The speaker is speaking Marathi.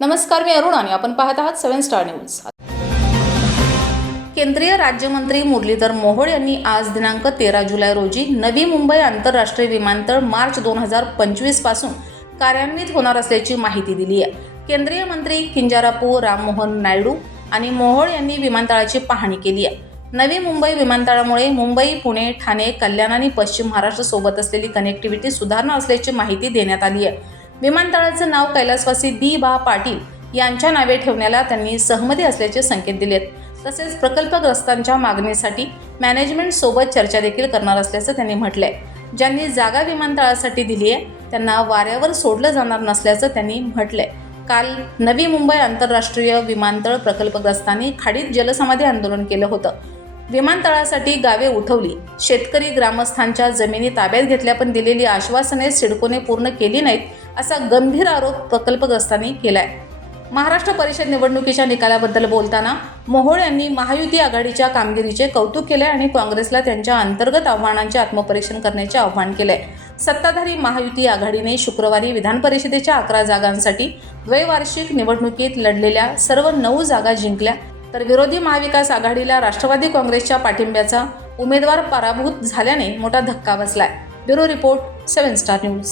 नमस्कार मी अरुण आणि आपण पाहत आहात सेव्हन स्टार न्यूज. केंद्रीय राज्यमंत्री मुरलीधर मोहोळ यांनी आज दिनांक तेरा जुलै रोजी नवी मुंबई आंतरराष्ट्रीय विमानतळ मार्च दोन हजार पंचवीसपासून कार्यान्वित होणार असल्याची माहिती दिली आहे. केंद्रीय मंत्री किंजारापू राममोहन नायडू आणि मोहोळ यांनी विमानतळाची पाहणी केली आहे. नवी मुंबई विमानतळामुळे मुंबई पुणे ठाणे कल्याण आणि पश्चिम महाराष्ट्र सोबत असलेली कनेक्टिव्हिटी सुधारणार असल्याची माहिती देण्यात आली आहे. विमानतळाचं नाव कैलासवासी दी बा पाटील यांच्या नावे ठेवण्याला त्यांनी सहमती असल्याचे संकेत दिलेत. तसेच प्रकल्पग्रस्तांच्या मागणीसाठी मॅनेजमेंट सोबत चर्चा देखील करणार असल्याचं त्यांनी म्हटलंय. ज्यांनी जागा विमानतळासाठी दिली आहे त्यांना वाऱ्यावर सोडलं जाणार नसल्याचं त्यांनी म्हटलंय. काल नवी मुंबई आंतरराष्ट्रीय विमानतळ प्रकल्पग्रस्तांनी खाडीत जलसमाधी आंदोलन केलं होतं. विमानतळासाठी गावे उठवली. शेतकरी ग्रामस्थांच्या जमिनी ताब्यात घेतल्या पण दिलेली आश्वासने सिडकोने पूर्ण केली नाहीत असा गंभीर आरोप प्रकल्पग्रस्तांनी केलाय. महाराष्ट्र परिषद निवडणुकीच्या निकालाबद्दल बोलताना मोहोळ यांनी महायुती आघाडीच्या कामगिरीचे कौतुक केले आणि काँग्रेसला त्यांच्या अंतर्गत आव्हानांचे आत्मपरीक्षण करण्याचे आव्हान केले सत्ताधारी महायुती आघाडीने शुक्रवारी विधान परिषदेच्या अकरा जागांसाठी द्वैवार्षिक निवडणुकीत लढलेल्या सर्व नऊ जागा जिंकल्या. तर विरोधी महाविकास आघाडीला राष्ट्रवादी काँग्रेसच्या पाठिंब्याचा उमेदवार पराभूत झाल्याने मोठा धक्का बसलाय. Bureau report seven star news.